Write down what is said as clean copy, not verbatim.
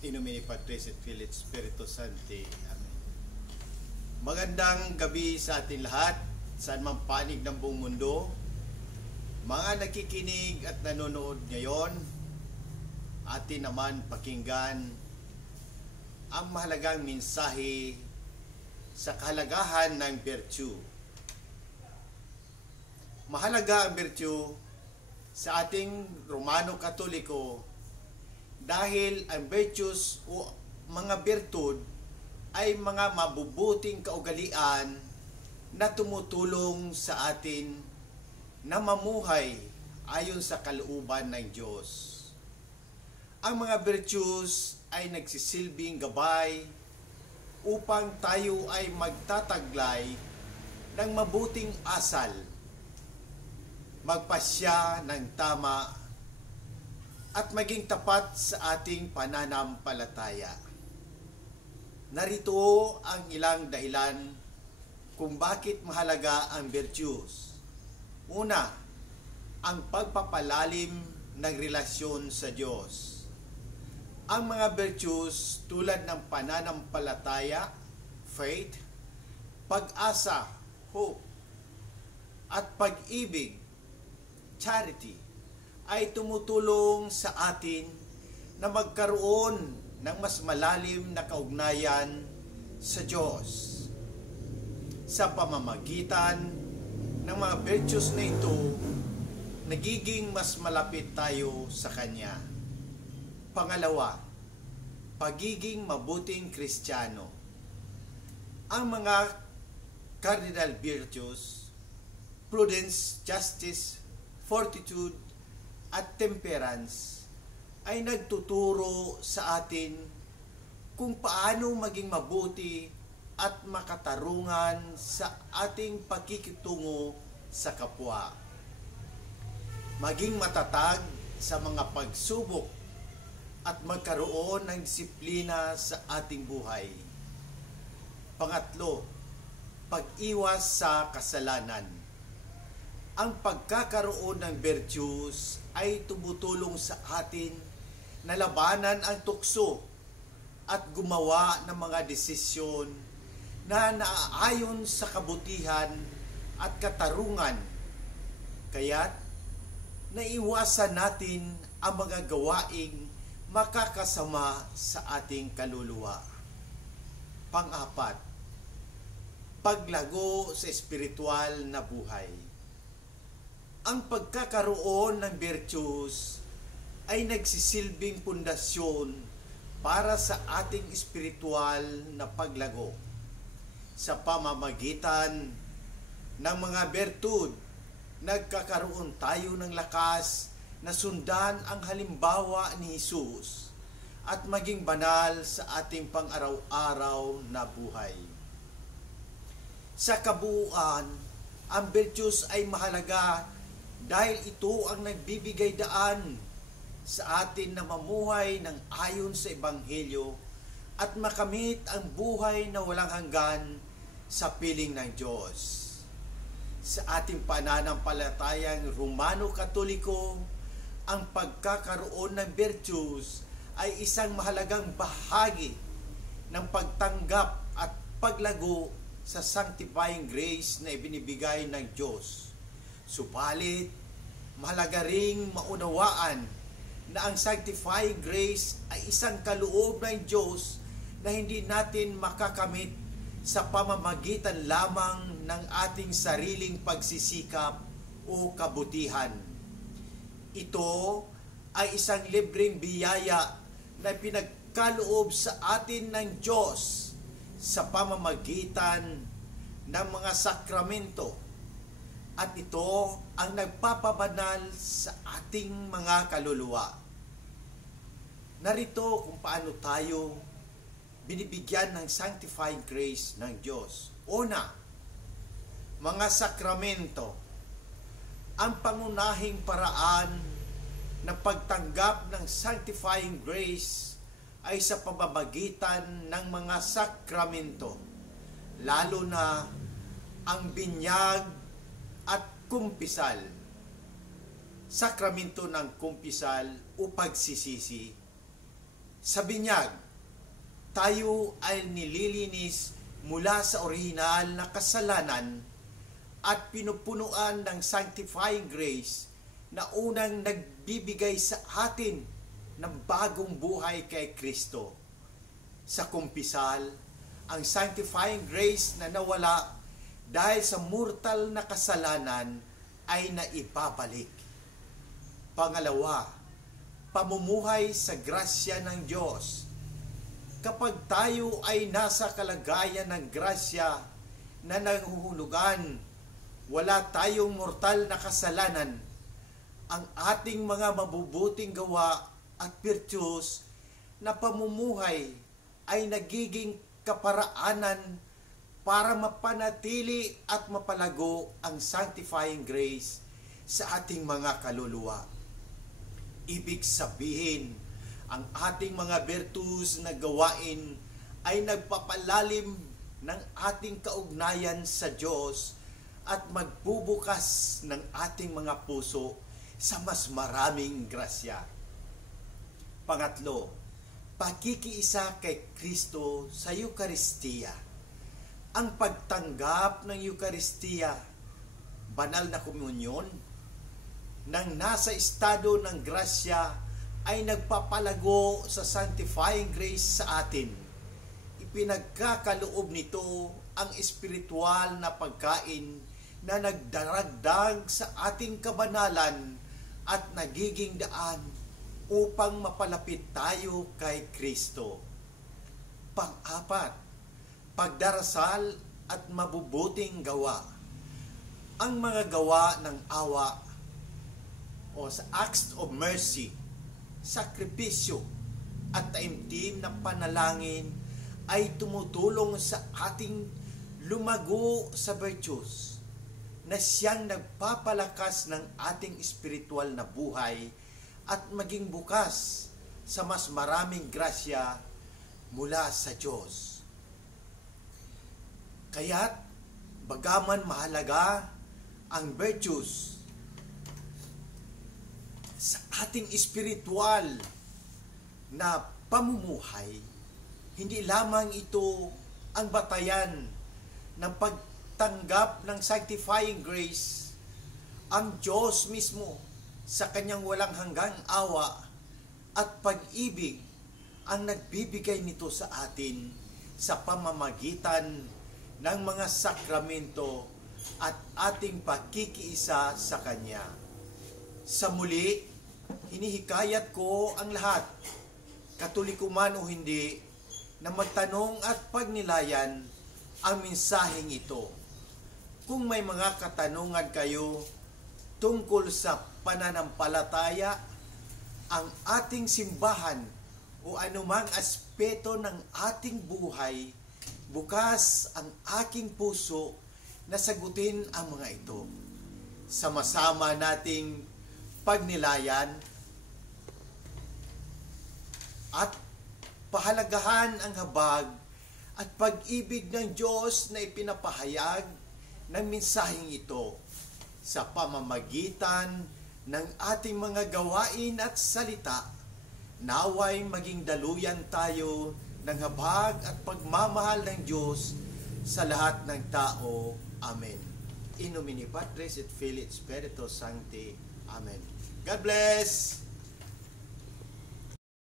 In nomine Patris et Filii et Spiritus Sancti. Amen. Magandang gabi sa atin lahat, saan mang panig ng buong mundo. Mga nakikinig at nanonood ngayon, atin naman pakinggan ang mahalagang mensahe sa kahalagahan ng virtue. Mahalaga ang virtue sa ating Romano Katoliko dahil ang virtues o mga virtud ay mga mabubuting kaugalian na tumutulong sa atin na mamuhay ayon sa kalooban ng Diyos. Ang mga virtues ay nagsisilbing gabay upang tayo ay magtataglay ng mabuting asal, magpasya ng tama, at maging tapat sa ating pananampalataya. Narito ang ilang dahilan kung bakit mahalaga ang virtues. Una, ang pagpapalalim ng relasyon sa Diyos. Ang mga virtues tulad ng pananampalataya, faith, pag-asa, hope, at pag-ibig, charity, ay tumutulong sa atin na magkaroon ng mas malalim na kaugnayan sa Diyos. Sa pamamagitan ng mga virtues na ito, nagiging mas malapit tayo sa Kanya. Pangalawa, pagiging mabuting Kristiyano. Ang mga cardinal virtues, prudence, justice, fortitude, at temperance ay nagtuturo sa atin kung paano maging mabuti at makatarungan sa ating pakikitungo sa kapwa. Maging matatag sa mga pagsubok at magkaroon ng disiplina sa ating buhay. Pangatlo, pag-iwas sa kasalanan. Ang pagkakaroon ng virtues ay tumutulong sa atin na labanan ang tukso at gumawa ng mga desisyon na naaayon sa kabutihan at katarungan. Kaya't naiwasan natin ang mga gawaing makakasama sa ating kaluluwa. Pang-apat, paglago sa espiritual na buhay. Ang pagkakaroon ng virtues ay nagsisilbing pundasyon para sa ating espiritual na paglago. Sa pamamagitan ng mga virtud, nagkakaroon tayo ng lakas na sundan ang halimbawa ni Jesus at maging banal sa ating pang-araw-araw na buhay. Sa kabuuan, ang virtues ay mahalaga dahil ito ang nagbibigay daan sa atin na mamuhay ng ayon sa Ebanghelyo at makamit ang buhay na walang hanggan sa piling ng Diyos. Sa ating pananampalatayang Romano Katoliko, ang pagkakaroon ng virtues ay isang mahalagang bahagi ng pagtanggap at paglago sa sanctifying grace na ibinibigay ng Diyos. Subalit, mahalaga ring maunawaan na ang sanctifying grace ay isang kaloob ng Diyos na hindi natin makakamit sa pamamagitan lamang ng ating sariling pagsisikap o kabutihan. Ito ay isang libreng biyaya na pinagkaloob sa atin ng Diyos sa pamamagitan ng mga sakramento. At ito ang nagpapabanal sa ating mga kaluluwa. Narito kung paano tayo binibigyan ng sanctifying grace ng Diyos. Una, mga sakramento. Ang pangunahing paraan ng pagtanggap ng sanctifying grace ay sa pamamagitan ng mga sakramento, lalo na ang binyag at kumpisal. sakramento ng kumpisal o pagsisisi. Sa binyag, tayo ay nililinis mula sa orihinal na kasalanan at pinupunuan ng sanctifying grace na unang nagbibigay sa atin ng bagong buhay kay Kristo. Sa kumpisal, ang sanctifying grace na nawala dahil sa mortal na kasalanan ay naibabalik. Pangalawa, pamumuhay sa grasya ng Diyos. Kapag tayo ay nasa kalagayan ng grasya na nanguhulugan, wala tayong mortal na kasalanan, ang ating mga mabubuting gawa at virtues na pamumuhay ay nagiging kaparaanan para mapanatili at mapalago ang sanctifying grace sa ating mga kaluluwa. Ibig sabihin, ang ating mga virtues na gawain ay nagpapalalim ng ating kaugnayan sa Diyos at magbubukas ng ating mga puso sa mas maraming grasya. Pangatlo, pakikiisa kay Kristo sa Eucharistia. Ang pagtanggap ng Eucharistia, banal na komunyon, nang nasa estado ng grasya ay nagpapalago sa sanctifying grace sa atin. Ipinagkakaloob nito ang espiritual na pagkain na nagdaragdag sa ating kabanalan at nagiging daan upang mapalapit tayo kay Kristo. Pang-apat, pagdarasal at mabubuting gawa. Ang mga gawa ng awa o sa acts of mercy, sakripisyo at taimtim na panalangin ay tumutulong sa ating lumago sa virtues na siyang nagpapalakas ng ating espiritual na buhay at maging bukas sa mas maraming grasya mula sa Diyos. Kaya't bagaman mahalaga ang virtues sa ating espiritual na pamumuhay, hindi lamang ito ang batayan ng pagtanggap ng sanctifying grace. Ang Diyos mismo sa kanyang walang hanggang awa at pag-ibig ang nagbibigay nito sa atin sa pamamagitan ng mga sakramento at ating pagkikiisa sa Kanya. Sa muli, hinihikayat ko ang lahat, Katoliko man o hindi, na magtanong at pagnilayan ang mensaheng ito. Kung may mga katanungan kayo tungkol sa pananampalataya, ang ating simbahan o anumang aspeto ng ating buhay, bukas ang aking puso na sagutin ang mga ito. Sama-sama nating pagnilayan at pahalagahan ang habag at pag-ibig ng Diyos na ipinapahayag ng mensaheng ito sa pamamagitan ng ating mga gawain at salita. Naway maging daluyan tayo ng habag at pagmamahal ng Diyos sa lahat ng tao. Amen. In nomine Patris et Filii et Spiritus Sancti. Amen. God bless!